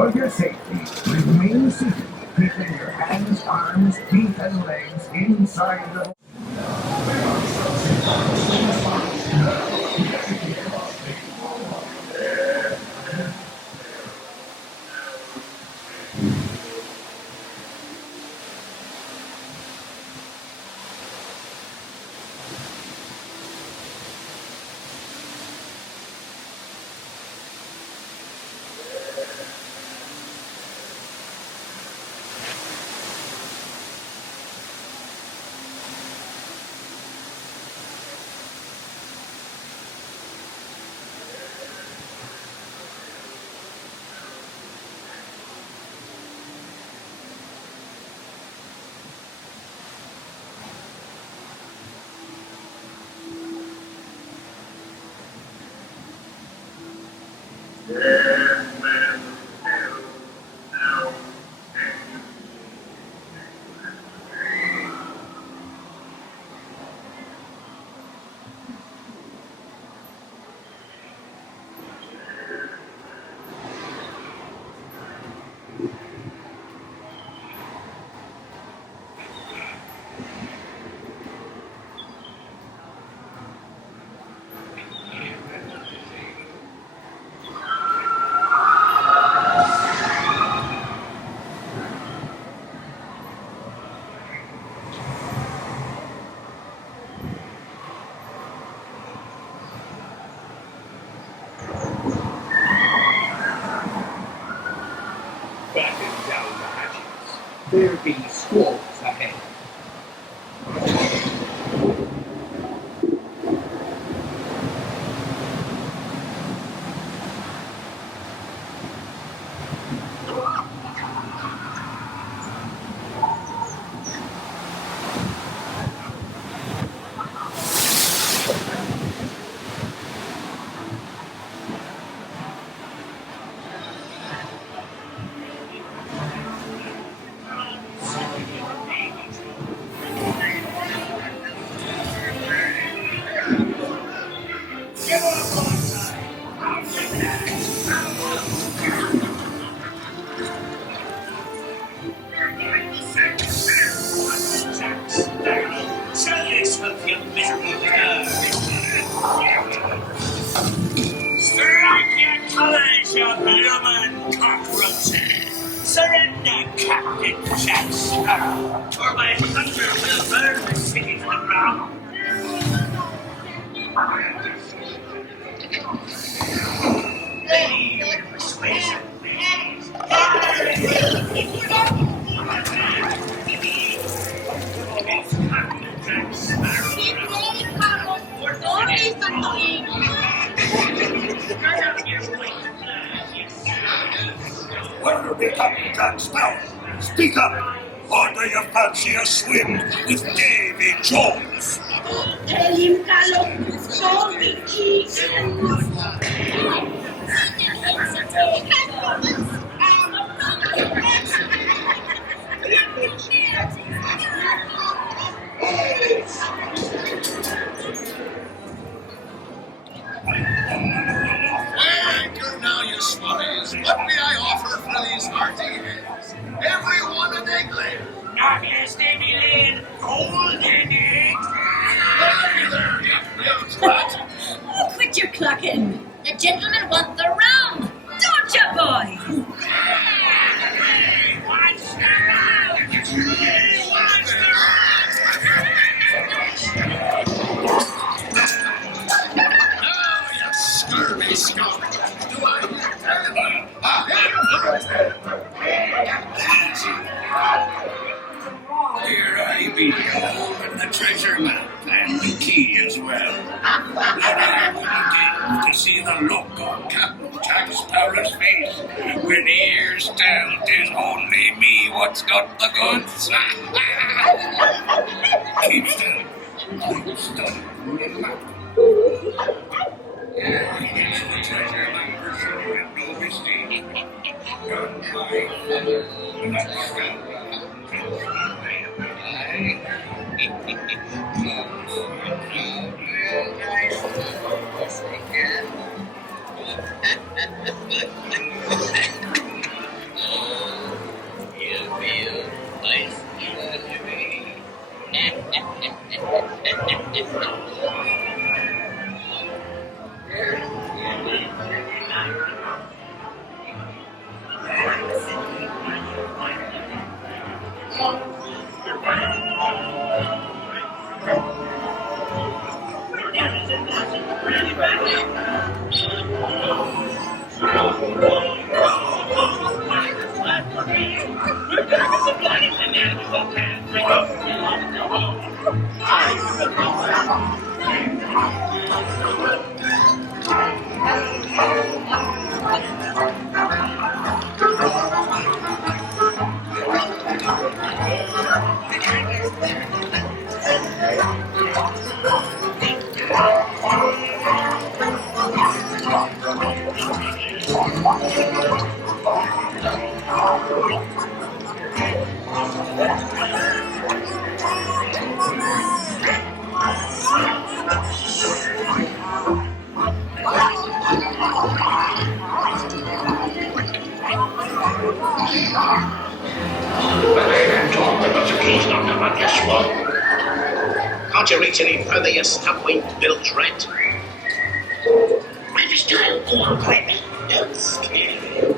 For your safety, remain seated, keeping your hands, arms, feet, and legs inside the... Batten down the hatches. There be squalls ahead. Jack Sparrow, service of your miserable cur. Strike your colours, you bloomin' cockroaches! Surrender, Captain Jack Sparrow, or my thunder will burn the city to the ground. Ready, persuasion, please. Where be Captain Jack Sparrow? Speak up! Or do you fancy a swim with Davy Jones? Tell him, Carlo, show me cheeks. Good now, you swabbies. What may I offer for these hearty heads? Every one a necklet. Not yes, Davy Lane, golden eggs. Hey there, you twat. Oh, quit your clucking. The gentlemen want the rum. Don't you, boy? Hey, watch the round! Hey, watch the Oh, you scurvy skunk. Do I tell you? Here I be, holding the treasure map and the key as well. And I wouldn't give to see the look on Captain Jack Sparrow's face when he hears tell 'tis only me what's got the goods. Keep still. I'm studying the map. Here's the treasure map for sure, and no mistake. Done by father, that's I scare me. Can't you reach any further, you snub-winged bilge rat? Maybe still more quick. Don't scare me.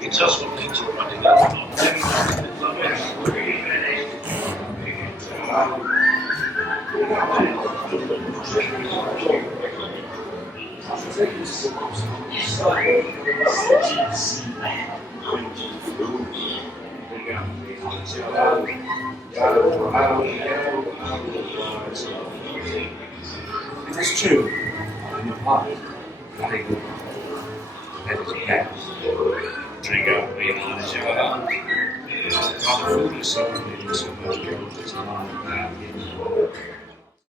It's us what keeps you running out. It's true. In the past, I think that is a past. Drink out the knowledge of our rather foolish, so much gold is not that in the world.